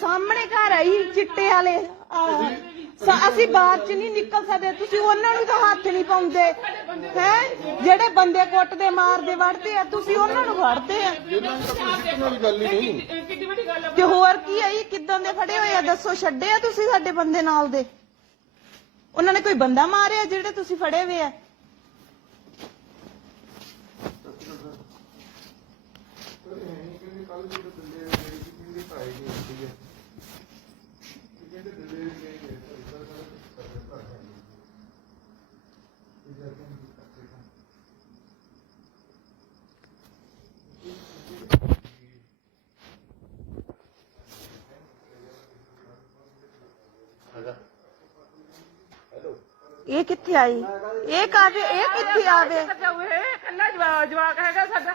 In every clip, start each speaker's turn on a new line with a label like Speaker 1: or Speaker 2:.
Speaker 1: ਸਾਹਮਣੇ ਘਰ ਆਈ ਚਿੱਟੇ ਵਾਲੇ। ਆਹ, ਸ- ਅਸੀਂ ਬਾਹਰ ਚ ਨਹੀਂ ਨਿਕਲ ਸਕਦੇ। ਤੁਸੀਂ ਉਹਨਾਂ ਨੂੰ ਤਾਂ ਹੱਥ ਨਹੀਂ ਪਾਉਂਦੇ। ਹੈ? ਜਿਹੜੇ ਬੰਦੇ ਕੁੱਟਦੇ ਮਾਰਦੇ ਵੜਦੇ ਆ ਤੁਸੀਂ ਉਹਨਾਂ ਨੂੰ ਫੜਦੇ ਆ।
Speaker 2: ਇਹਨਾਂ ਦੀ ਤਾਂ ਕੋਈ ਸਿੱਖਣ ਵਾਲੀ ਗੱਲ ਹੀ ਨਹੀਂ
Speaker 3: ਕਿੱਡੀ ਵੱਡੀ ਗੱਲ ਆ
Speaker 1: ਤੇ ਹੋਰ ਕੀ ਆਈ ਕਿਦਾਂ ਦੇ ਫੜੇ ਹੋਏ ਆ? ਦੱਸੋ ਛੱਡੇ ਆ ਤੁਸੀਂ ਸਾਡੇ ਬੰਦੇ ਨਾਲ ਦੇ? ਉਹਨਾਂ ਨੇ ਕੋਈ ਬੰਦਾ ਮਾਰਿਆ ਜਿਹੜੇ ਤੁਸੀਂ ਫੜੇ ਹੋਏ ਆ? ਇਹ ਕਿੱਥੇ ਆਈ? ਇਹ ਕਾਦੇ ਇਹ ਕਿੱਥੇ ਆਵੇ?
Speaker 3: ਕੱਲਾ ਜਵਾਕ ਜਵਾਕ ਹੈਗਾ ਸਾਡਾ।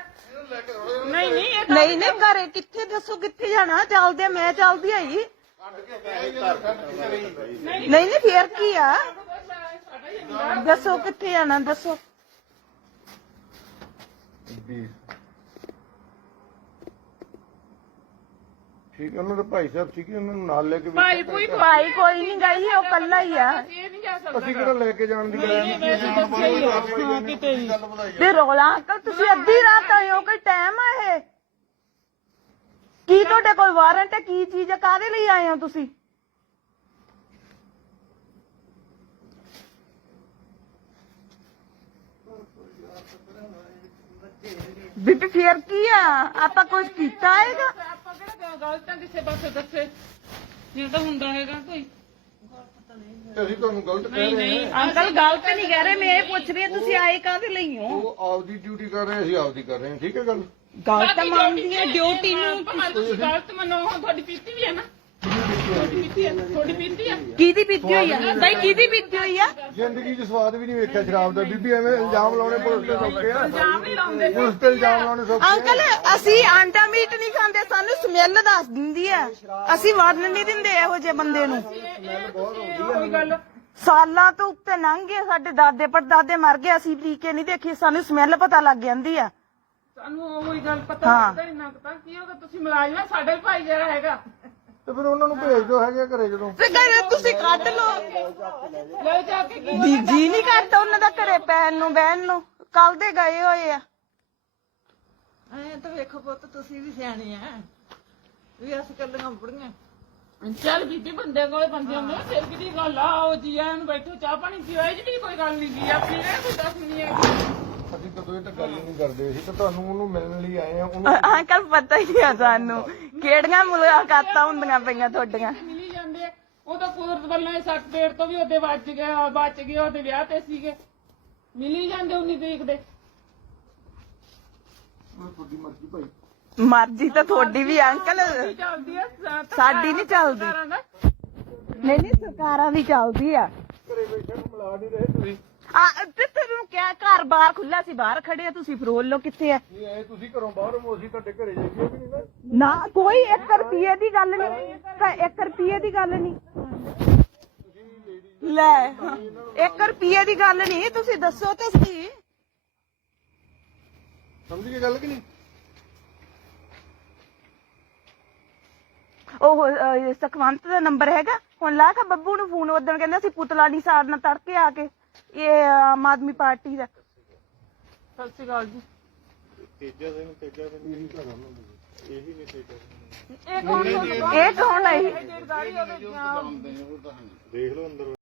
Speaker 3: ਨਹੀਂ ਨਹੀਂ ਇਹ
Speaker 1: ਨਹੀਂ ਨਹੀਂ ਘਰੇ ਕਿੱਥੇ ਦੱਸੋ ਕਿੱਥੇ ਜਾਣਾ? ਚੱਲਦੇ ਮੈਂ ਚੱਲਦੀ ਆਈ। ਨਹੀਂ ਨਹੀਂ ਫੇਰ ਕੀ ਆ? ਦੱਸੋ ਕਿੱਥੇ ਜਾਣਾ ਦੱਸੋ।
Speaker 2: ਠੀਕ ਹੈ ਉਹਨਾਂ ਦੇ ਭਾਈ ਸਾਹਿਬ ਹੈ ਉਹਨਾਂ ਨੂੰ ਨਾਲ ਲੈ ਕੇ ਵੀ-
Speaker 3: ਭਾਈ ਕੋਈ
Speaker 1: ਭਾਈ ਕੋਈ ਨਹੀਂ ਗਈ ਉਹ ਕੱਲਾ ਹੀ ਆ।
Speaker 3: ਇਹ ਨਹੀਂ ਜਾ ਸਕਦਾ
Speaker 2: ਅਸੀਂ ਕਿਹੜਾ ਲੈ ਕੇ ਜਾਣ ਦੀ ਗੱਲ
Speaker 3: ਨਹੀਂ ਵੈਸੇ ਦੱਸਿਆ ਹੀ ਆ। ਹਾਂ ਕਿਤੇ ਵੀ।
Speaker 1: ਤੇ ਰੋਲਾ ਅੰਕਲ ਤੁਸੀਂ ਅੱਧੀ ਰਾਤ ਆਏ ਹੋ ਕੋਈ ਟਾਈਮ ਆ ਇਹ? ਕੀ ਤੁਹਾਡੇ ਕੋਲ ਵਾਰੰਟ ਹੈ? ਕੀ ਚੀਜ਼ ਹੈ? ਕਾਦੇ ਲਈ ਆਏ ਹੋ ਤੁਸੀਂ? ਬੀਬੀ ਫੇਰ ਕੀ ਆ? ਆਪਾਂ ਕੁਝ ਕੀਤਾ ਹੈਗਾ?
Speaker 3: ਗਲਤ ਆ ਕਿਸੇ ਪਾਸੇ ਦੱਸੇ। ਜੇ ਤਾਂ ਹੁੰਦਾ ਹੈਗਾ ਕੋਈ।
Speaker 2: ਤੇ ਅਸੀਂ ਤੁਹਾਨੂੰ ਗਲਤ ਕਹਿ ਰਹੇ
Speaker 3: ਨਹੀਂ
Speaker 2: ਹਾਂ।
Speaker 1: ਅੰਕਲ ਗਲਤ ਨਹੀਂ ਕਹਿ ਰਹੇ ਮੈਂ ਇਹ ਪੁੱਛ ਰਹੀ ਹਾਂ ਤੁਸੀਂ ਆਏ ਕਾਦੇ ਲਈ ਹੋ?
Speaker 2: ਉਹ ਆਪਦੀ ਡਿਊਟੀ ਕਰ ਰਹੇ ਅਸੀਂ ਆਪਦੀ ਕਰ ਰਹੇ ਹਾਂ ਠੀਕ ਹੈ ਗੱਲ?
Speaker 1: ਗਲਤ ਮੰਨਦੀ ਹੈ ਡਿਊਟੀ ਨੂੰ
Speaker 3: ਤੁਸੀਂ ਗਲਤ ਮੰਨੋ ਤੁਹਾਡੀ ਪੀਤੀ ਵੀ ਹੈ ਨਾ। ਤੁਹਾਡੀ ਪੀਤੀ ਪੀਤੀ ਹੈ
Speaker 1: ਕਿਹਦੀ ਪੀਤੀ ਹੋਈ ਆ? ਬਾਈ ਕਿਹਦੀ ਪੀਤੀ ਹੋਈ ਆ?
Speaker 2: ਜ਼ਿੰਦਗੀ 'ਚ ਸਵਾਦ ਵੀ ਨਹੀਂ ਵੇਖਿਆ ਸ਼ਰਾਬ ਦਾ। ਬੀਬੀ ਐਵੇਂ ਇਲਜ਼ਾਮ ਲਾਉਣੇ ਪੁਲਿਸ ਤੇ ਸੌਖੇ ਆ।
Speaker 3: ਜਾਮ ਨਹੀਂ ਲਾਉਂਦੇ
Speaker 2: ਪੁਲਿਸ ਤੇ ਇਲਜ਼ਾਮ ਲਾਉਣੇ ਆ।
Speaker 1: ਅੰਕਲ ਅਸੀਂ ਆਂਡਾ ਮੀਟ ਨਹੀਂ ਖਾਂਦੇ ਸਾਨੂੰ ਸਮੈਲ ਦੱਸ ਦਿੰਦੀ ਆ। ਅਸੀਂ ਵੜਨ ਨਹੀਂ ਦਿੰਦੇ ਇਹੋ ਜਿਹੇ ਬੰਦੇ ਨੂੰ।
Speaker 3: ਕੋਈ ਗੱਲ
Speaker 1: ਸਾਲਾਂ ਤੋਂ ਉੱਤੇ ਲੰਘ ਗਏ ਸਾਡੇ ਦਾਦੇ ਪੜਦਾਦੇ ਮਰ ਗਏ ਅਸੀਂ ਪੀ ਕੇ ਨਹੀਂ ਦੇਖੀ ਸਾਨੂੰ ਸਮੈਲ ਪਤਾ ਲੱਗ ਜਾਂਦੀ ਆ।
Speaker 3: ਸਾਨੂੰ ਉਹੀ ਗੱਲ ਪਤਾ
Speaker 1: ਹਾਂ।
Speaker 3: ਲੱਗਦਾ ਇੰਨਾ ਕੁ ਤਾਂ। ਕੀ ਹੋਗਾ ਤੁਸੀਂ ਮੁਲਾਜ਼ਮ ਆ, ਸਾਡਾ ਵੀ ਭਾਈ ਜਿਹੜਾ ਹੈਗਾ।
Speaker 2: ਤੇ ਫਿਰ ਉਹਨਾਂ ਨੂੰ ਭੇਜ ਦਿਓ ਹੈਗੇ ਘਰੇ ਜਦੋਂ।
Speaker 1: ਤੇ ਘਰੇ ਤੁਸੀਂ ਕੱਢ ਲਓ।
Speaker 3: ਲੈ ਜਾ ਕੇ ਕੀ
Speaker 1: ਜੀ ਜੀ ਨਹੀਂ ਕਰਦਾ ਉਹਨਾਂ ਦਾ ਘਰੇ ਪੈਣ ਨੂੰ ਬਹਿਣ ਨੂੰ। ਕੱਲ ਦੇ ਗਏ ਹੋਏ ਆ।
Speaker 4: ਐ ਤਾਂ ਵੇਖੋ ਪੁੱਤ ਤੁਸੀਂ ਵੀ ਸਿਆਣੇ ਆ। ਵੀ ਅਸੀਂ ਕੱਲੀਆਂ ਬੁੜੀਆਂ।
Speaker 3: ਚੱਲ ਬੀਬੀ ਬੰਦੇ ਕੋਲੇ ਬੰਦੇ ਹੁੰਦੇ ਆ, ਫਿਰ ਕਿਹਦੀ ਗੱਲ ਆ? ਆਓ ਜੀ ਆਇਆਂ ਨੂੰ ਬੈਠੋ ਚਾਹ ਪਾਣੀ ਪੀਓ ਇਹ ਜਿਹੜੀ ਕੋਈ ਗੱਲ ਨਹੀਂ ਕੀ ਆਪਣੀ ਇਹ ਕੋਈ ਦੱਸ ਨਹੀਂ ਹੈ।
Speaker 2: ਅਸੀਂ ਕਦੋਂ ਇਹ ਤਾਂ ਗੱਲ ਹੀ ਨਹੀਂ ਕਰਦੇ ਅਸੀਂ ਤਾਂ ਤੁਹਾਨੂੰ ਉਹਨੂੰ ਮਿਲਣ ਲਈ ਆਏ ਆ ਉਹਨੂੰ
Speaker 1: ਅ- ਅੰਕਲ ਪਤਾ ਹੀ ਆ ਸਾਨੂੰ। ਕਿਹੜੀਆਂ ਮੁਲਾਕਾਤਾਂ ਹੁੰਦੀਆਂ ਪਈਆਂ ਤੁਹਾਡੀਆਂ?
Speaker 3: ਮਿਲੀ ਜਾਂਦੇ ਆ। ਉਹ ਤਾਂ ਕੁਦਰਤ ਵੱਲੋਂ ਇਹ ਸੱਟ ਪੇੜ ਤੋਂ ਵੀ ਉਹਦੇ ਬਚ ਗਿਆ ਬਚ ਗਏ ਉਹਦੇ ਵਿਆਹ ਤੇ ਸੀਗੇ। ਮਿਲੀ ਜਾਂਦੇ 19 ਤਰੀਕ ਦੇ।
Speaker 2: ਤੁਹਾਡੀ ਮਰਜ਼ੀ ਭਾਈ
Speaker 1: ਮਰਜ਼ੀ ਤਾਂ ਤੁਹਾਡੀ ਵੀ ਆ, ਅੰਕਲ।
Speaker 3: ਕੀ ਚੱਲਦੀ ਆ ਸਾ-
Speaker 1: ਸਾਡੀ ਨਹੀਂ ਚੱਲਦੀ।
Speaker 3: ਸਰਕਾਰਾਂ ਦਾ।
Speaker 1: ਨਹੀਂ ਨਹੀਂ ਸਰਕਾਰਾਂ ਦੀ ਚੱਲਦੀ ਆ।
Speaker 2: ਘਰੇ ਬੈਠੇ ਨੂੰ ਮਿਲਾ ਨਹੀਂ ਰਹੇ ਤੁਸੀਂ।
Speaker 1: ਆ ਤੇ ਤੈਨੂੰ ਕਿਹਾ ਘਰ ਬਾਹਰ ਖੁੱਲਾ ਸੀ ਬਾਹਰ ਖੜੇ ਆ ਤੁਸੀਂ ਫਰੋਲ ਲੋ ਕਿੱਥੇ ਆ?
Speaker 2: ਨਹੀਂ ਆਏ ਤੁਸੀਂ ਘਰੋਂ ਬਾਹਰ ਹੋ ਅਸੀਂ ਤੁਹਾਡੇ ਘਰੇ ਜਾਈਏ ਵੀ ਨਹੀਂ ਨਾ।
Speaker 1: ਨਾ ਕੋਈ 1 ਰੁਪਏ ਦੀ ਗੱਲ ਨਹੀਂ ਤਾਂ 1 ਰੁਪਏ ਦੀ ਗੱਲ ਨਹੀਂ। ਲੈ 1 ਰੁਪਏ ਦੀ ਗੱਲ ਨਹੀਂ ਤੁਸੀਂ ਦੱਸੋ ਤਾਂ ਸਹੀ।
Speaker 2: ਸਮਝ ਗਏ ਗੱਲ ਕਿ ਨਹੀਂ?
Speaker 1: ਉਹ ਅਹ, ਸੁਖਵੰਤ ਦਾ ਨੰਬਰ ਹੈਗਾ ਹੁਣ ਲਾ ਕੇ ਬੱਬੂ ਨੂੰ ਫੋਨ ਉਦੋਂ ਕਹਿੰਦਾ ਸੀ ਪੁਤਲਾ ਨਹੀਂ ਸਾੜਨਾ ਤੜਕੇ ਆ ਕੇ। ਇਹ ਆਮ ਆਦਮੀ ਪਾਰਟੀ ਦਾ।
Speaker 3: ਸਤਿ ਸ਼੍ਰੀ ਅਕਾਲ ਜੀ।
Speaker 2: ਤੇਜਾ ਸਿੰਘ ਤੇਜਾ ਸਿੰਘ ਇਹੀ ਘਰ ਉਹਨਾਂ ਦੇ ਇਹੀ ਨਹੀਂ ਤੇਜਾ
Speaker 3: ਇਹ ਕੌਣ
Speaker 1: ਇਹ ਕੌਣ ਹੈ ਇਹ?
Speaker 3: ਗਾੜੀ ਉਹਦੇ
Speaker 2: ਦੇਖ ਲਓ ਅੰਦਰ।